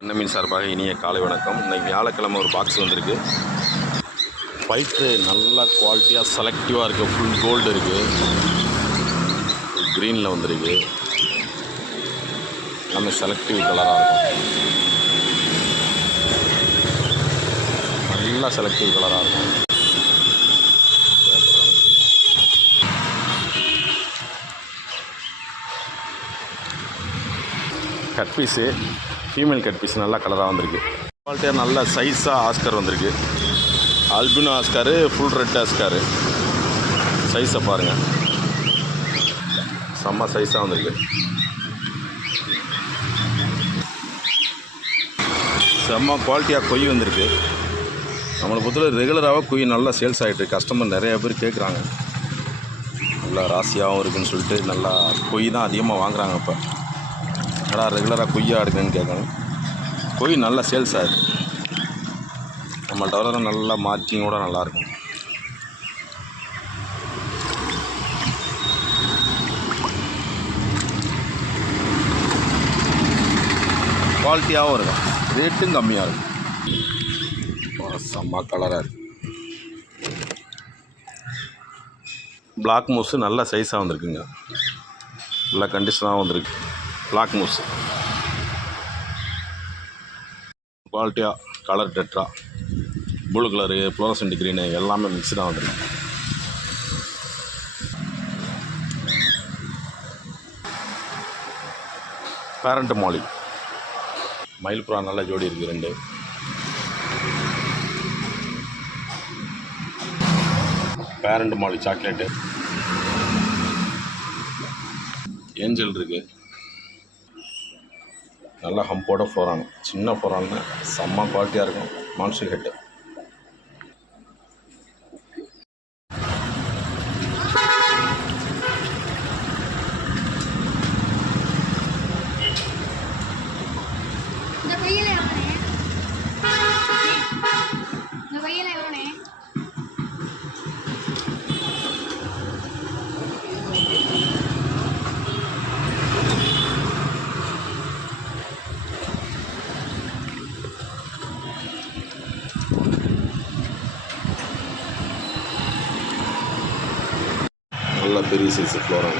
அன்னமின் சார்பாக இனிய காலை வணக்கம். இன்னைக்கு வியாழக்கிழமை ஒரு பாக்ஸ் வந்திருக்கு. ஃபைட்ரு நல்லா குவாலிட்டியாக செலக்டிவாக இருக்குது. ஃபுல் கோல்டு இருக்குது, க்ரீனில் வந்திருக்கு. எல்லாமே செலக்டிவ் கலராக இருக்கும். நல்லா செலக்டிவ் கலராக இருக்கும். Cut piece, female cut piece நல்லா கலராக வந்திருக்கு. குவாலிட்டியாக நல்ல சைஸாக ஆஸ்கர் வந்திருக்கு. Albino Oscar, full red Oscar. சைஸை பாருங்கள், செம்ம சைஸாக வந்திருக்கு. செம்ம குவாலிட்டியாக கொய் வந்திருக்கு. நம்மளை பொறுத்தவரை ரெகுலராக கொய் நல்லா சேல்ஸ் ஆகிட்டு, கஸ்டமர் நிறைய பேர் கேட்குறாங்க. நல்லா ராசியாகவும் இருக்குதுன்னு சொல்லிட்டு நல்லா கொய் தான் அதிகமாக வாங்குகிறாங்க. இப்போ ஆனால் ரெகுலராக கொய்யா எடுக்குன்னு கேட்கணும். கொய் நல்லா சேல்ஸ் ஆகுது. நம்மள்ட்ட வர நல்லா மார்க்கிங்கோட நல்லாயிருக்கும். குவாலிட்டியாகவும் இருக்கும், ரேட்டும் கம்மியாக இருக்கும். செம்ம கலராக இருக்குது. பிளாக் மூஸு நல்ல சைஸாக வந்திருக்குங்க. நல்ல கண்டிஷனாக வந்திருக்கு. பிளாக் மூஸ் குவாலிட்டியாக colour tetra, blue colour, fluorescent green எல்லாமே மிக்ஸ்டாக வந்துருக்கு. பேரண்ட் மாலி மயில்புறா நல்ல ஜோடி இருக்குது. ரெண்டு பேரண்ட் மாலி சாக்லேட்டு, ஏஞ்சல் இருக்குது. நல்லா ஹம்போட ஃபோரான், சின்ன ஃபோரான்னு செம்ம குவாலிட்டியாக இருக்கும். Monster head. நல்ல பெரிய சைஸ் ஃப்ளோரான்.